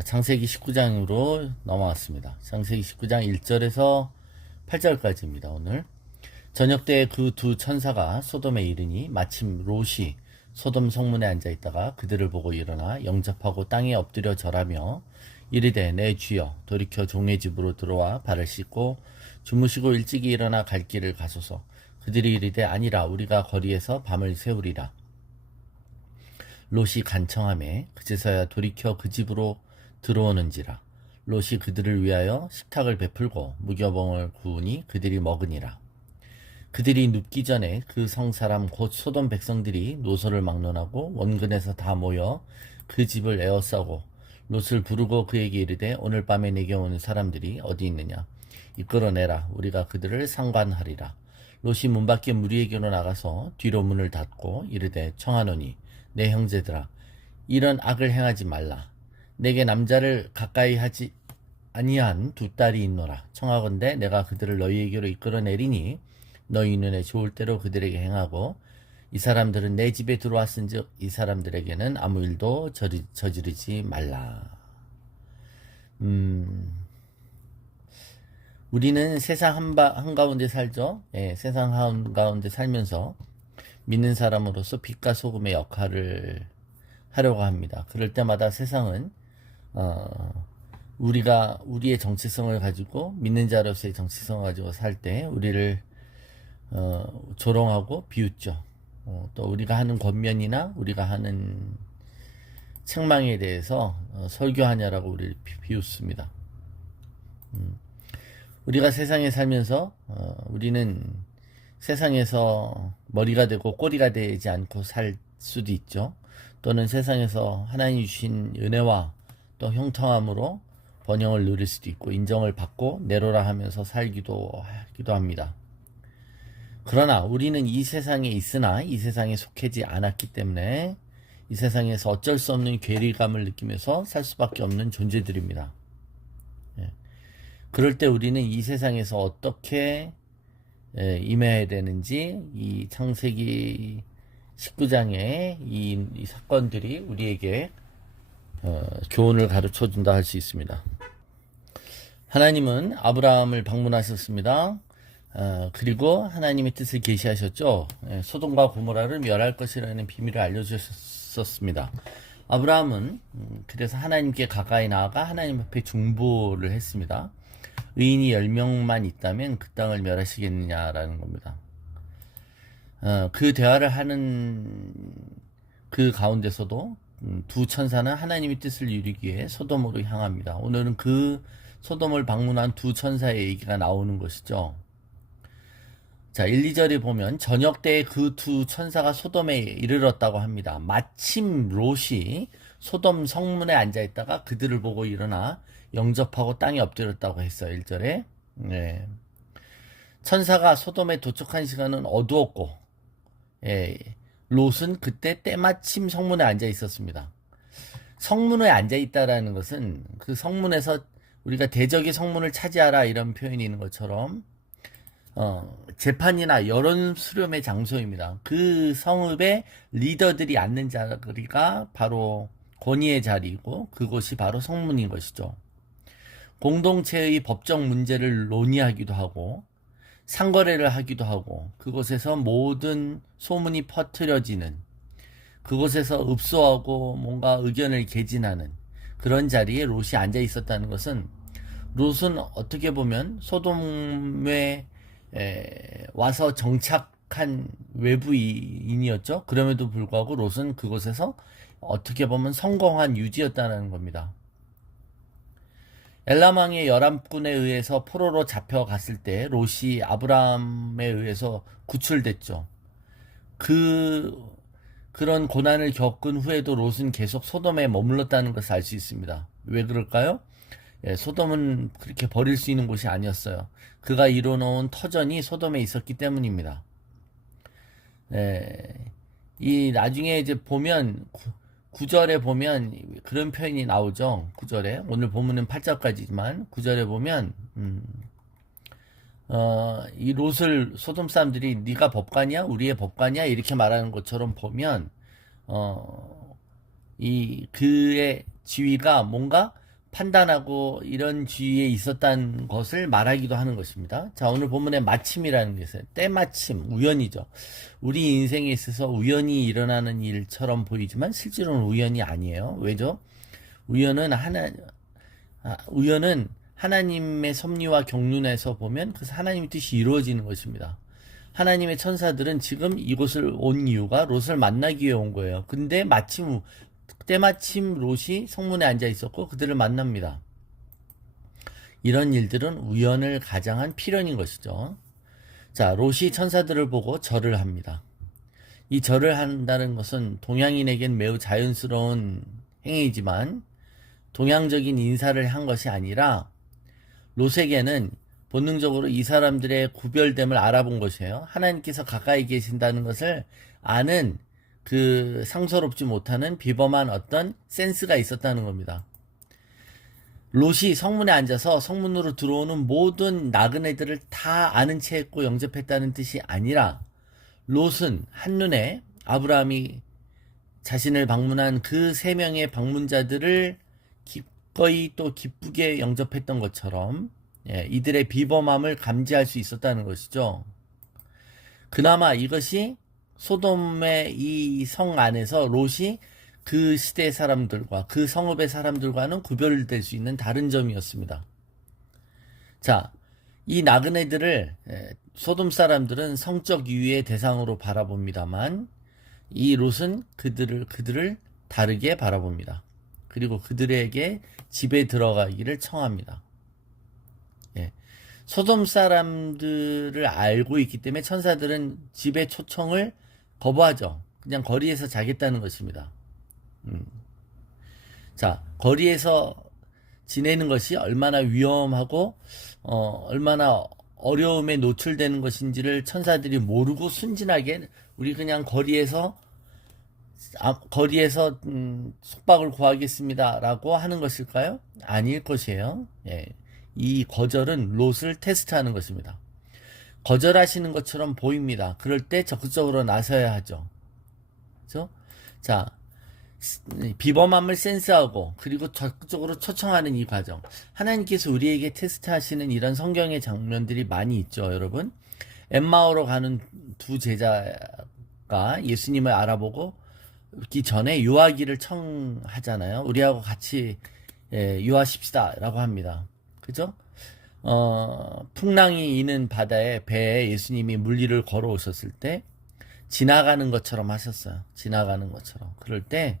자, 창세기 19장으로 넘어왔습니다. 창세기 19장 1절에서 8절까지입니다. 오늘 저녁 때 그 두 천사가 소돔에 이르니 마침 롯이 소돔 성문에 앉아있다가 그들을 보고 일어나 영접하고 땅에 엎드려 절하며 이르되 내 주여 돌이켜 종의 집으로 들어와 발을 씻고 주무시고 일찍이 일어나 갈 길을 가소서. 그들이 이르되 아니라 우리가 거리에서 밤을 새우리라. 롯이 간청하매 그제서야 돌이켜 그 집으로 들어오는지라. 롯이 그들을 위하여 식탁을 베풀고 무교봉을 구우니 그들이 먹으니라. 그들이 눕기 전에 그 성사람 곧 소돔 백성들이 노소를 막론하고 원근에서 다 모여 그 집을 에워싸고 롯을 부르고 그에게 이르되 오늘 밤에 내게 오는 사람들이 어디 있느냐 이끌어내라. 우리가 그들을 상관하리라. 롯이 문 밖에 무리에게로 나가서 뒤로 문을 닫고 이르되 청하노니 내 형제들아 이런 악을 행하지 말라. 내게 남자를 가까이 하지 아니한 두 딸이 있노라. 청하건대 내가 그들을 너희에게로 이끌어내리니 너희 눈에 좋을 대로 그들에게 행하고 이 사람들은 내 집에 들어왔은즉 이 사람들에게는 아무 일도 저지르지 말라. 우리는 세상 한가운데 살죠. 예, 세상 한가운데 살면서 믿는 사람으로서 빛과 소금의 역할을 하려고 합니다. 그럴 때마다 세상은 우리가 우리의 정체성을 가지고 믿는 자로서의 정체성을 가지고 살 때 우리를 조롱하고 비웃죠. 또 우리가 하는 권면이나 우리가 하는 책망에 대해서 설교하냐라고 우리를 비웃습니다. 우리가 세상에 살면서 우리는 세상에서 머리가 되고 꼬리가 되지 않고 살 수도 있죠. 또는 세상에서 하나님이 주신 은혜와 또 형통함으로 번영을 누릴 수도 있고 인정을 받고 내로라 하면서 살기도 합니다. 그러나 우리는 이 세상에 있으나 이 세상에 속하지 않았기 때문에 이 세상에서 어쩔 수 없는 괴리감을 느끼면서 살 수밖에 없는 존재들입니다. 예. 그럴 때 우리는 이 세상에서 어떻게 임해야 되는지 이 창세기 19장의 이 사건들이 우리에게 교훈을 가르쳐 준다 할 수 있습니다. 하나님은 아브라함을 방문하셨습니다. 그리고 하나님의 뜻을 계시하셨죠. 소돔과 고모라를 멸할 것이라는 비밀을 알려주셨습니다. 아브라함은 그래서 하나님께 가까이 나아가 하나님 앞에 중보를 했습니다. 의인이 10명만 있다면 그 땅을 멸하시겠느냐라는 겁니다. 그 대화를 하는 그 가운데서도 두 천사는 하나님의 뜻을 이루기 위해 소돔으로 향합니다. 오늘은 그 소돔을 방문한 두 천사의 얘기가 나오는 것이죠. 자, 1, 2절에 보면 저녁 때에 그 두 천사가 소돔에 이르렀다고 합니다. 마침 롯이 소돔 성문에 앉아있다가 그들을 보고 일어나 영접하고 땅에 엎드렸다고 했어요. 1절에. 네. 천사가 소돔에 도착한 시간은 어두웠고 롯은 그때 때마침 성문에 앉아 있었습니다. 성문에 앉아 있다라는 것은 그 성문에서 우리가 대적의 성문을 차지하라 이런 표현이 있는 것처럼 재판이나 여론 수렴의 장소입니다. 그 성읍의 리더들이 앉는 자리가 바로 권위의 자리이고 그곳이 바로 성문인 것이죠. 공동체의 법적 문제를 논의하기도 하고 상거래를 하기도 하고 그곳에서 모든 소문이 퍼뜨려지는 그곳에서 읍소하고 뭔가 의견을 개진하는 그런 자리에 롯이 앉아 있었다는 것은 롯은 어떻게 보면 소돔에 와서 정착한 외부인이었죠. 그럼에도 불구하고 롯은 그곳에서 어떻게 보면 성공한 유지였다는 겁니다. 엘람왕의 열람꾼에 의해서 포로로 잡혀갔을 때 롯이 아브라함에 의해서 구출됐죠. 그런 고난을 겪은 후에도 롯은 계속 소돔에 머물렀다는 것을 알 수 있습니다. 왜 그럴까요? 소돔은 그렇게 버릴 수 있는 곳이 아니었어요. 그가 이뤄놓은 터전이 소돔에 있었기 때문입니다. 이 나중에 이제 보면 9절에 보면 그런 표현이 나오죠. 9절에 오늘 본문은 8절까지지만 9절에 보면 이 롯을 소돔 사람들이 네가 법관이야? 우리의 법관이야? 이렇게 말하는 것처럼 보면 이 그의 지위가 뭔가 판단하고 이런 주의에 있었다는 것을 말하기도 하는 것입니다. 자, 오늘 본문에 마침이라는 게 있어요. 때마침, 우연이죠. 우리 인생에 있어서 우연히 일어나는 일처럼 보이지만 실제로는 우연이 아니에요. 왜죠? 우연은 우연은 하나님의 섭리와 경륜에서 보면 그 하나님의 뜻이 이루어지는 것입니다. 하나님의 천사들은 지금 이곳을 온 이유가 롯을 만나기 위해 온 거예요. 근데 때마침 롯이 성문에 앉아 있었고 그들을 만납니다. 이런 일들은 우연을 가장한 필연인 것이죠. 자, 롯이 천사들을 보고 절을 합니다. 이 절을 한다는 것은 동양인에겐 매우 자연스러운 행위이지만 동양적인 인사를 한 것이 아니라 롯에게는 본능적으로 이 사람들의 구별됨을 알아본 것이에요. 하나님께서 가까이 계신다는 것을 아는 그 상서롭지 못하는 비범한 어떤 센스가 있었다는 겁니다. 롯이 성문에 앉아서 성문으로 들어오는 모든 나그네들을 다 아는 채 했고 영접했다는 뜻이 아니라 롯은 한눈에 아브라함이 자신을 방문한 그 3명의 방문자들을 기꺼이 또 기쁘게 영접했던 것처럼 이들의 비범함을 감지할 수 있었다는 것이죠. 그나마 이것이 소돔의 이 성 안에서 롯이 그 시대 사람들과 그 성읍의 사람들과는 구별될 수 있는 다른 점이었습니다. 자, 이 나그네들을 소돔 사람들은 성적 유의의 대상으로 바라봅니다만 이 롯은 그들을 다르게 바라봅니다. 그리고 그들에게 집에 들어가기를 청합니다. 소돔 사람들을 알고 있기 때문에 천사들은 집의 초청을 거부하죠. 그냥 거리에서 자겠다는 것입니다. 자, 거리에서 지내는 것이 얼마나 위험하고 얼마나 어려움에 노출되는 것인지를 천사들이 모르고 순진하게 우리 그냥 거리에서 숙박을 구하겠습니다라고 하는 것일까요? 아닐 것이에요. 이 거절은 롯을 테스트하는 것입니다. 거절하시는 것처럼 보입니다. 그럴 때 적극적으로 나서야 하죠. 그렇죠? 자, 비범함을 센스하고 그리고 적극적으로 초청하는 이 과정. 하나님께서 우리에게 테스트하시는 이런 성경의 장면들이 많이 있죠, 여러분. 엠마오로 가는 두 제자가 예수님을 알아보고 기 전에 유하기를 청하잖아요. 우리하고 같이 유하십시다 라고 합니다. 그죠? 풍랑이 이는 바다에 배에 예수님이 물리를 걸어오셨을 때 지나가는 것처럼 하셨어요. 지나가는 것처럼. 그럴 때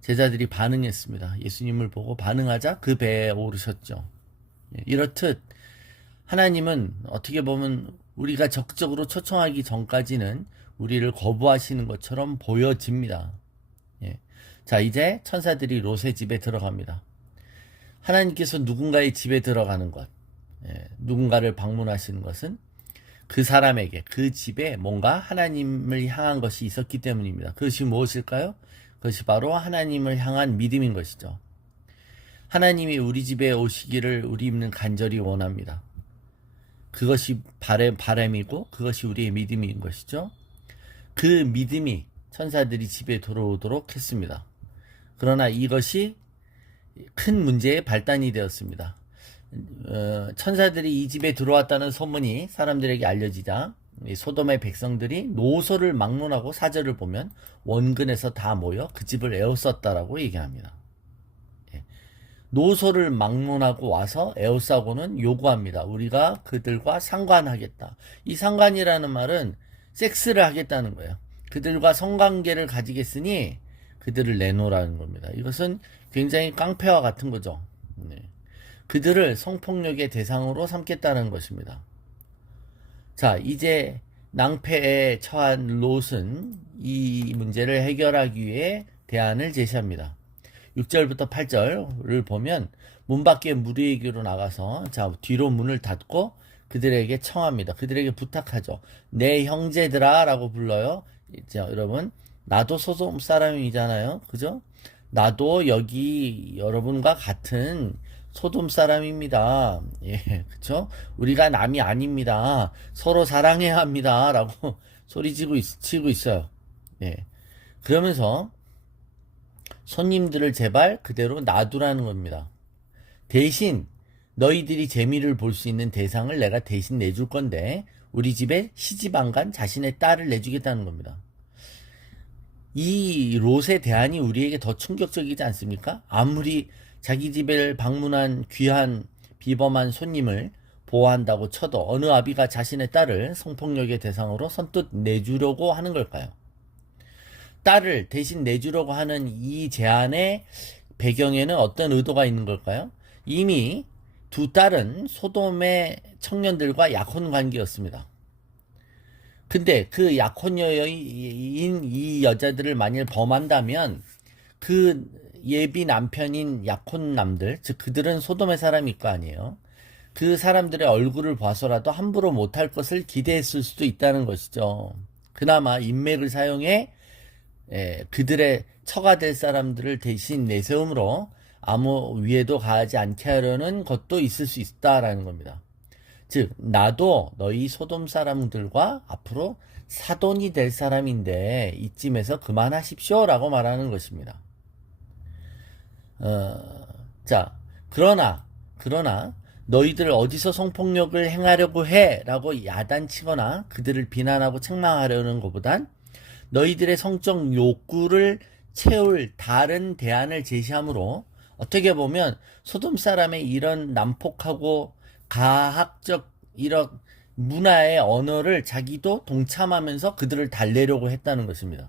제자들이 반응했습니다. 예수님을 보고 반응하자 그 배에 오르셨죠. 이렇듯 하나님은 어떻게 보면 우리가 적극적으로 초청하기 전까지는 우리를 거부하시는 것처럼 보여집니다. 자, 이제 천사들이 롯의 집에 들어갑니다. 하나님께서 누군가의 집에 들어가는 것, 누군가를 방문하시는 것은 그 사람에게, 그 집에 뭔가 하나님을 향한 것이 있었기 때문입니다. 그것이 무엇일까요? 그것이 바로 하나님을 향한 믿음인 것이죠. 하나님이 우리 집에 오시기를 우리는 간절히 원합니다. 그것이 바람이고 그것이 우리의 믿음인 것이죠. 그 믿음이 천사들이 집에 들어오도록 했습니다. 그러나 이것이 큰 문제의 발단이 되었습니다. 천사들이 이 집에 들어왔다는 소문이 사람들에게 알려지자 소돔의 백성들이 노소를 막론하고 4절을 보면 원근에서 다 모여 그 집을 에워쌌다라고 얘기합니다. 노소를 막론하고 와서 에워싸고는 요구합니다. 우리가 그들과 상관하겠다. 이 상관이라는 말은 섹스를 하겠다는 거예요. 그들과 성관계를 가지겠으니 그들을 내놓으라는 겁니다. 이것은 굉장히 깡패와 같은 거죠. 그들을 성폭력의 대상으로 삼겠다는 것입니다. 자, 이제 낭패에 처한 롯은 이 문제를 해결하기 위해 대안을 제시합니다. 6절부터 8절을 보면 문 밖에 무리에게로 나가서 자, 뒤로 문을 닫고 그들에게 청합니다. 그들에게 부탁하죠. 내 형제들아 라고 불러요. 이제 여러분, 나도 소돔 사람이잖아요. 그죠? 나도 여기 여러분과 같은 소돔 사람입니다. 그쵸? 우리가 남이 아닙니다. 서로 사랑해야 합니다. 라고 치고 있어요. 그러면서 손님들을 제발 그대로 놔두라는 겁니다. 대신 너희들이 재미를 볼 수 있는 대상을 내가 대신 내줄 건데 우리 집에 시집 안 간 자신의 딸을 내주겠다는 겁니다. 이 롯의 대안이 우리에게 더 충격적이지 않습니까? 아무리 자기 집에 방문한 귀한 비범한 손님을 보호한다고 쳐도 어느 아비가 자신의 딸을 성폭력의 대상으로 선뜻 내주려고 하는 걸까요? 딸을 대신 내주려고 하는 이 제안의 배경에는 어떤 의도가 있는 걸까요? 이미 두 딸은 소돔의 청년들과 약혼 관계였습니다. 근데 그 약혼녀인 이 여자들을 만일 범한다면 그 예비 남편인 약혼남들, 즉 그들은 소돔의 사람일 거 아니에요. 그 사람들의 얼굴을 봐서라도 함부로 못할 것을 기대했을 수도 있다는 것이죠. 그나마 인맥을 사용해 그들의 처가 될 사람들을 대신 내세움으로 아무 위에도 가하지 않게 하려는 것도 있을 수 있다라는 겁니다. 즉 나도 너희 소돔 사람들과 앞으로 사돈이 될 사람인데 이쯤에서 그만하십시오 라고 말하는 것입니다. 자 그러나 너희들 어디서 성폭력을 행하려고 해 라고 야단치거나 그들을 비난하고 책망하려는 것보단 너희들의 성적 욕구를 채울 다른 대안을 제시함으로 어떻게 보면 소돔 사람의 이런 난폭하고 가학적 이런 문화의 언어를 자기도 동참하면서 그들을 달래려고 했다는 것입니다.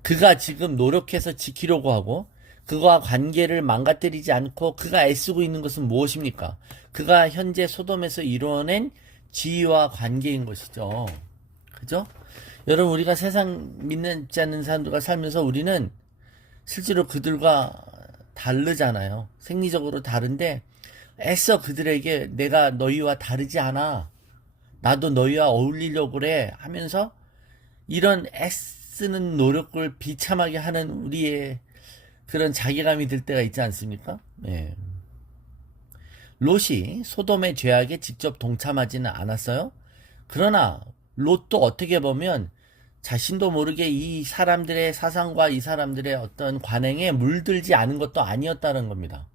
그가 지금 노력해서 지키려고 하고 그와 관계를 망가뜨리지 않고 그가 애쓰고 있는 것은 무엇입니까? 그가 현재 소돔에서 이루어낸 지위와 관계인 것이죠. 그죠? 여러분 우리가 세상 믿지 않는 사람들과 살면서 우리는 실제로 그들과 다르잖아요. 생리적으로 다른데 애써 그들에게 내가 너희와 다르지 않아. 나도 너희와 어울리려고 그래 하면서 이런 애쓰는 노력을 비참하게 하는 우리의 그런 자괴감이 들 때가 있지 않습니까? 예. 롯이 소돔의 죄악에 직접 동참하지는 않았어요. 그러나 롯도 어떻게 보면 자신도 모르게 이 사람들의 사상과 이 사람들의 어떤 관행에 물들지 않은 것도 아니었다는 겁니다.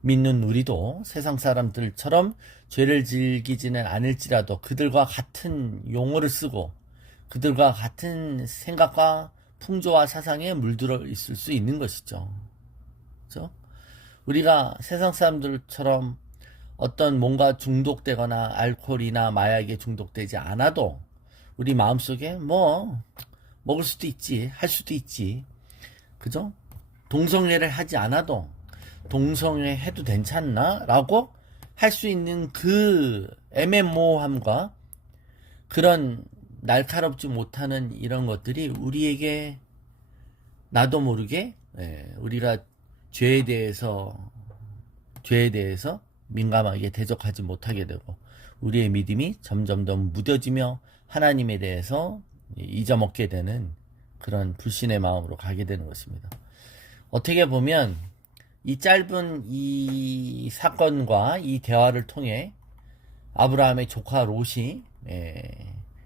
믿는 우리도 세상 사람들처럼 죄를 즐기지는 않을지라도 그들과 같은 용어를 쓰고 그들과 같은 생각과 풍조와 사상에 물들어 있을 수 있는 것이죠. 그렇죠? 우리가 세상 사람들처럼 어떤 뭔가 중독되거나 알코올이나 마약에 중독되지 않아도 우리 마음속에 뭐 먹을 수도 있지, 할 수도 있지. 그죠? 동성애를 하지 않아도 동성애 해도 괜찮나? 라고 할 수 있는 그 애매모호함과 그런 날카롭지 못하는 이런 것들이 우리에게 나도 모르게 우리가 죄에 대해서 민감하게 대적하지 못하게 되고 우리의 믿음이 점점 더 무뎌지며 하나님에 대해서 잊어먹게 되는 그런 불신의 마음으로 가게 되는 것입니다. 어떻게 보면 이 짧은 이 사건과 이 대화를 통해 아브라함의 조카 롯이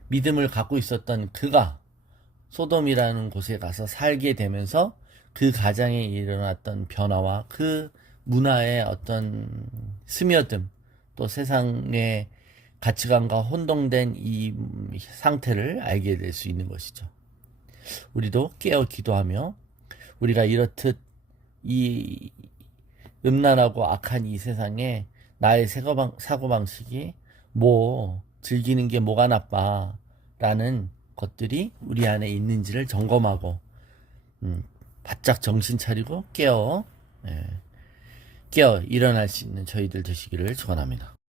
믿음을 갖고 있었던 그가 소돔이라는 곳에 가서 살게 되면서 그 가정에 일어났던 변화와 그 문화의 어떤 스며듦 또 세상의 가치관과 혼동된 이 상태를 알게 될 수 있는 것이죠. 우리도 깨어 기도하며 우리가 이렇듯 이 음란하고 악한 이 세상에 나의 사고방식이 뭐 즐기는 게 뭐가 나빠 라는 것들이 우리 안에 있는지를 점검하고 바짝 정신 차리고 깨어 일어날 수 있는 저희들 되시기를 축원합니다.